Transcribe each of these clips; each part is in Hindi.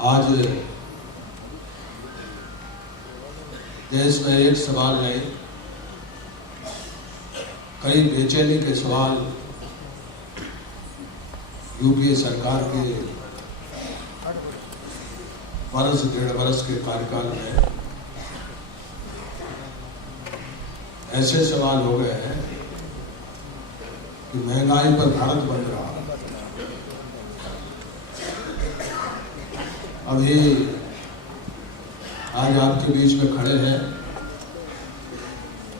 आज देश में एक सवाल नहीं, कई बेचैनी के सवाल यूपीए सरकार के वर्ष डेढ़ वर्ष के कार्यकाल में ऐसे सवाल हो गए हैं कि महंगाई पर भारत बन रहा। अभी आज आपके बीच में खड़े हैं।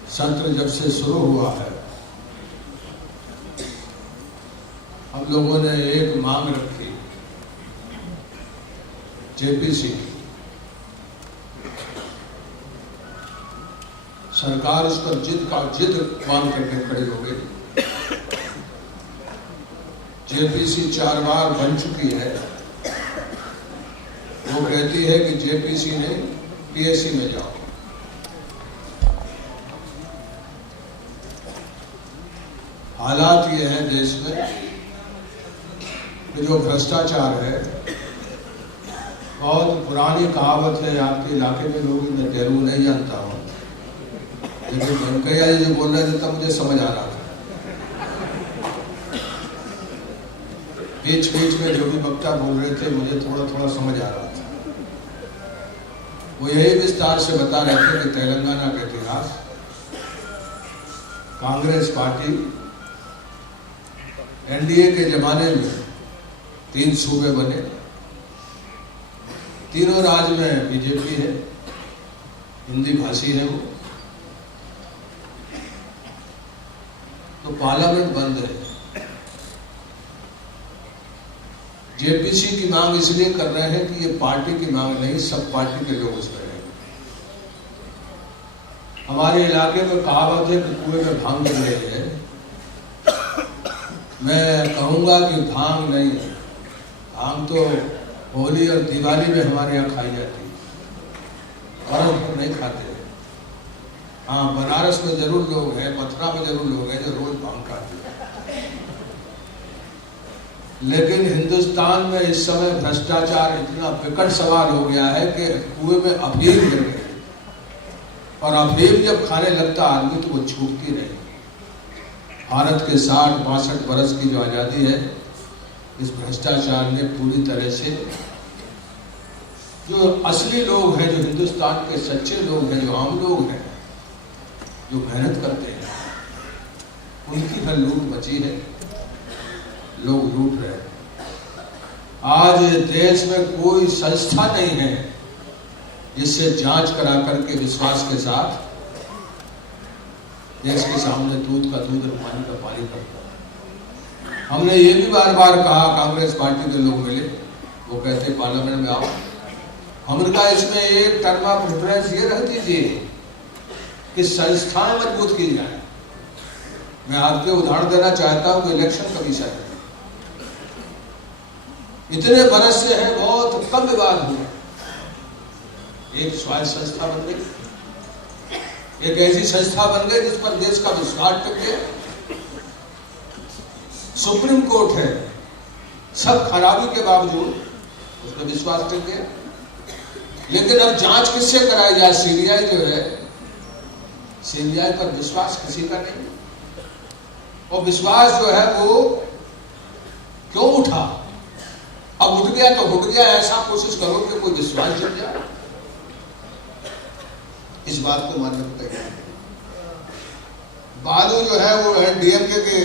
सत्र जब से शुरू हुआ है, हम लोगों ने एक मांग रखी, जेपीसी की। सरकार उस पर जिद मांग करके खड़ी हो गई। जेपीसी 4 बार बन चुकी है। वो कहती है कि जेपीसी ने पीएससी में जाओ। हालात ये है देश में कि जो भ्रष्टाचार है, बहुत पुरानी कहावत है, आपके इलाके में लोग मैं तेलुगु नहीं जानता हूँ, लेकिन वेंकैया जी जो बोल रहे थे तब मुझे समझ आ रहा था। बीच बीच में जो भी वक्ता बोल रहे थे मुझे थोड़ा थोड़ा समझ आ रहा था। वो यही विस्तार से बता रहे थे कि तेलंगाना का इतिहास, कांग्रेस पार्टी एनडीए के जमाने में 3 सूबे बने, तीनों राज्य में बीजेपी है, हिंदी भाषी है वो, तो पार्लियामेंट बंद है। जेपीसी की मांग इसलिए कर रहे हैं कि ये पार्टी की मांग नहीं, सब पार्टी के लोग उस पर हैं। हमारे इलाके में कहावत है कि कुएं में भांग गिर रही है। मैं कहूंगा कि भांग नहीं है, भांग तो होली और दिवाली में हमारे यहाँ खाई जाती है, पर्व पर नहीं खाते हैं। हाँ, बनारस में जरूर लोग हैं, मथुरा में जरूर लोग हैं जो रोज भांग खाते हैं। लेकिन हिंदुस्तान में इस समय भ्रष्टाचार इतना विकट सवाल हो गया है कि कुएं में अफीम गिर गई, और अफीम जब खाने लगता आदमी तो वो छूटती नहीं। भारत के 60-62 वर्ष की जो आजादी है, इस भ्रष्टाचार ने पूरी तरह से जो असली लोग हैं, जो हिंदुस्तान के सच्चे लोग हैं, जो आम लोग हैं, जो मेहनत करते हैं, उनकी हर लूट मची है। लोग लूट रहे हैं। आज देश में कोई संस्था नहीं है जिससे जांच करा करके विश्वास के साथ देश के सामने दूध का दूध और पानी का पानी करता है। हमने ये भी बार बार कहा, कांग्रेस पार्टी के लोग मिले, वो कहते पार्लियामेंट में आओ। हमने कहा इसमें एक टर्म ऑफ रेफरेंस ये रख दीजिए कि संस्थाएं मजबूत की जाए। मैं आपके उदाहरण देना चाहता हूं कि इलेक्शन कमीशन है, इतने बरस से है, बहुत कम विवाद हुआ। एक स्वायत्त संस्था बन गई, एक ऐसी संस्था बन गई जिस पर देश का विश्वास टिक गया। सुप्रीम कोर्ट है, सब खराबी के बावजूद उस पर विश्वास टिक गया। लेकिन अब जांच किससे कराई जाए? सीबीआई जो है, सीबीआई पर विश्वास किसी का नहीं। और विश्वास जो है वो क्यों उठा? अब उठ गया तो उठ गया, ऐसा कोशिश करो कि कोई विश्वास जुट जाए। इस बात को मान्य करें। बालू जो है वो डीएमके के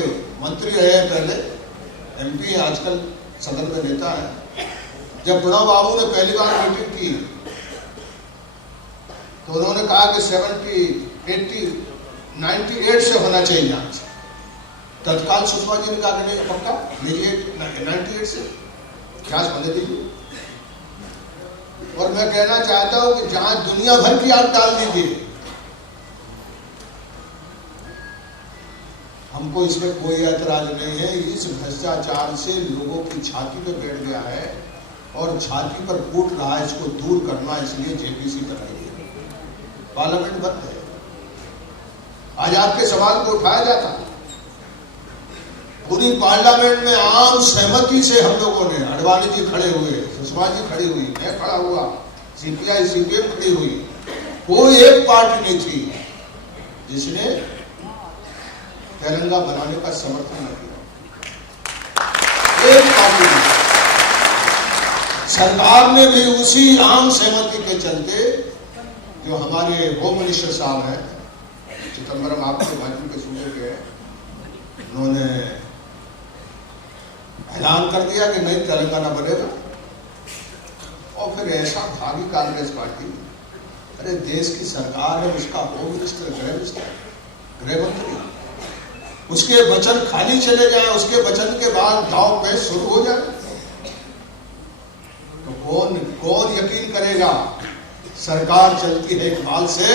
मंत्री रहे, पहले एमपी, आजकल सदन में नेता है। जब प्रणब बाबू ने पहली बार मीटिंग की तो उन्होंने कहा कि 98 से होना चाहिए जांच। तत्काल सुषमा जी ने कहा कि नहीं, पक्का 98 से जांच होने दीजिए। और मैं कहना चाहता हूं कि जांच दुनिया भर की आप डाल दीजिए, हमको इसमें कोई ऐतराज नहीं है। इस भ्रष्टाचार से लोगों की छाती पे बैठ गया है और छाती पर कूट रहा है। इसको दूर करना, इसलिए जेपीसी बनाई है। पार्लियामेंट बंद है। आज आपके सवाल को उठाया जाता, पूरी पार्लियामेंट में आम सहमति से हम लोगों ने, अडवाणी जी खड़े हुए, सुषमा जी खड़ी हुई, मैं खड़ा हुआ, सीपीआई सीपीएम खड़ी हुई, कोई एक पार्टी नहीं थी जिसने तेलंगाना बनाने का समर्थन न किया। एक पार्टी नहीं। सरकार ने भी उसी आम सहमति के चलते, जो हमारे होम मिनिस्टर साहब हैं चिदम्बरम, आपके भाजपा के सूबे के, उन्होंने ऐलान कर दिया कि नहीं तेलंगाना बनेगा। और फिर ऐसा भागी कांग्रेस पार्टी, अरे देश की सरकार है, उसका होम मिनिस्टर, गृह मंत्री, उसके वचन खाली चले जाए, उसके वचन के बाद दांव पेच शुरू हो जाए, तो कौन यकीन करेगा। सरकार चलती है इकबाल से,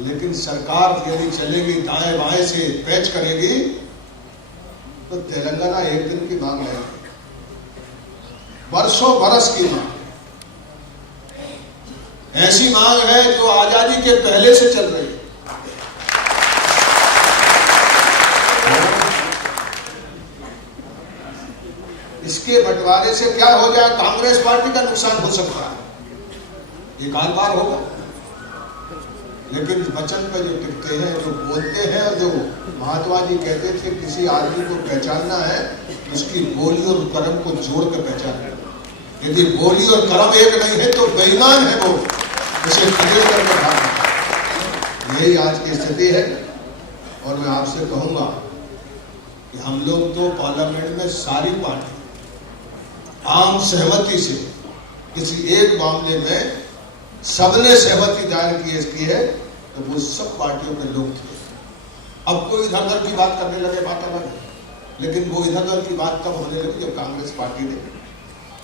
लेकिन सरकार यदि चलेगी दाएं बाएं से, पेच करेगी, तो तेलंगाना एक दिन की मांग है, बरसों बरस की मांग, ऐसी मांग है जो आजादी के पहले से चल रही है। इसके बंटवारे से क्या हो जाए, कांग्रेस पार्टी का नुकसान हो सकता है, ये कारोबार होगा, लेकिन वचन पे जो टिकते हैं, जो बोलते हैं, और जो महात्मा जी कहते थे किसी आदमी को पहचानना है उसकी बोली और कर्म को जोड़ कर पहचानना। यदि बोली और कर्म एक नहीं है तो बेईमान है वो, उसे खदेड़ करके भागना। यही आज की स्थिति है। और मैं आपसे कहूंगा कि हम लोग तो पार्लियामेंट में सारी पार्टी आम सहमति से, किसी एक मामले में सबने सहमति जाहिर की है, तो वो सब पार्टियों के लोग थे। अब कोई इधर उधर की बात करने लगे, बात अलग है, लेकिन वो इधर उधर की बात तब होने लगी जब कांग्रेस पार्टी ने,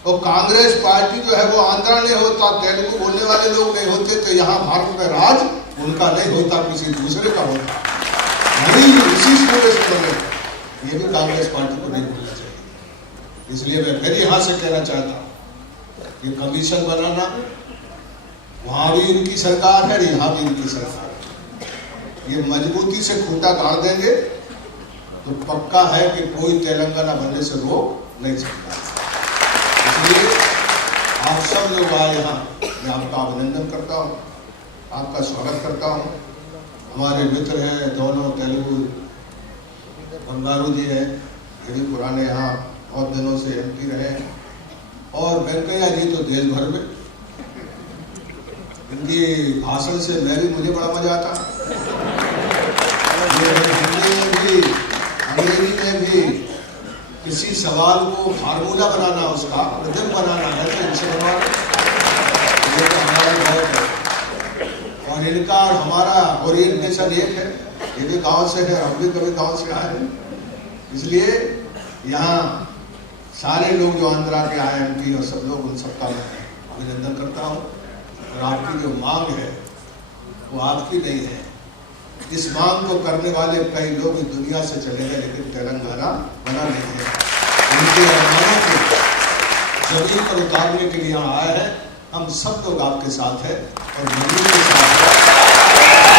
और कांग्रेस पार्टी जो है वो आंध्रा नहीं होता, तेलुगु बोलने वाले लोग नहीं होते, तो यहाँ भारत में राज उनका नहीं होता, किसी दूसरे का होता। नहीं, इसी सूरज से ये भी कांग्रेस पार्टी को नहीं भूलना चाहिए। इसलिए मैं फिर यहाँ से कहना चाहता हूँ, ये कमीशन बनाना, वहां भी इनकी सरकार है, यहाँ भी इनकी सरकार है। ये मजबूती से खूंटा गाड़ देंगे तो पक्का है कि कोई तेलंगाना बनने से रोक नहीं सकता। इसलिए आप सब लोग आए यहाँ, मैं आपका अभिनंदन करता हूँ, आपका स्वागत करता हूँ। हमारे मित्र हैं दोनों, तेलुगु बंगारू जी हैं, ये भी पुराने यहाँ बहुत दिनों से एमपी रहे, और वेंकैया जी तो देश भर में, इनकी भाषण से मुझे बड़ा मजा आता। हिंदी में भी, अंग्रेजी में भी किसी सवाल को फार्मूला बनाना, उसका रिदम बनाना है, तो इनसे बनवाना, ये तो हमारा बहुत है। और इनका और हमारा ओरिएंटेशन एक है, ये भी गांव से है, हम भी कभी गांव से आए हैं। इसलिए यहाँ सारे लोग जो आंध्रा के आए, एमपी और सब लोग, उन सबका मैं अभिनंदन करता हूँ। और आपकी जो मांग है वो आपकी नहीं है, इस मांग को करने वाले कई लोग इस दुनिया से चले गए, लेकिन तेलंगाना बना नहीं है। उनके अरमानों को जमीन पर उतारने के लिए यहाँ आए हैं। हम सब लोग आपके साथ हैं और जमीन के साथ हैं।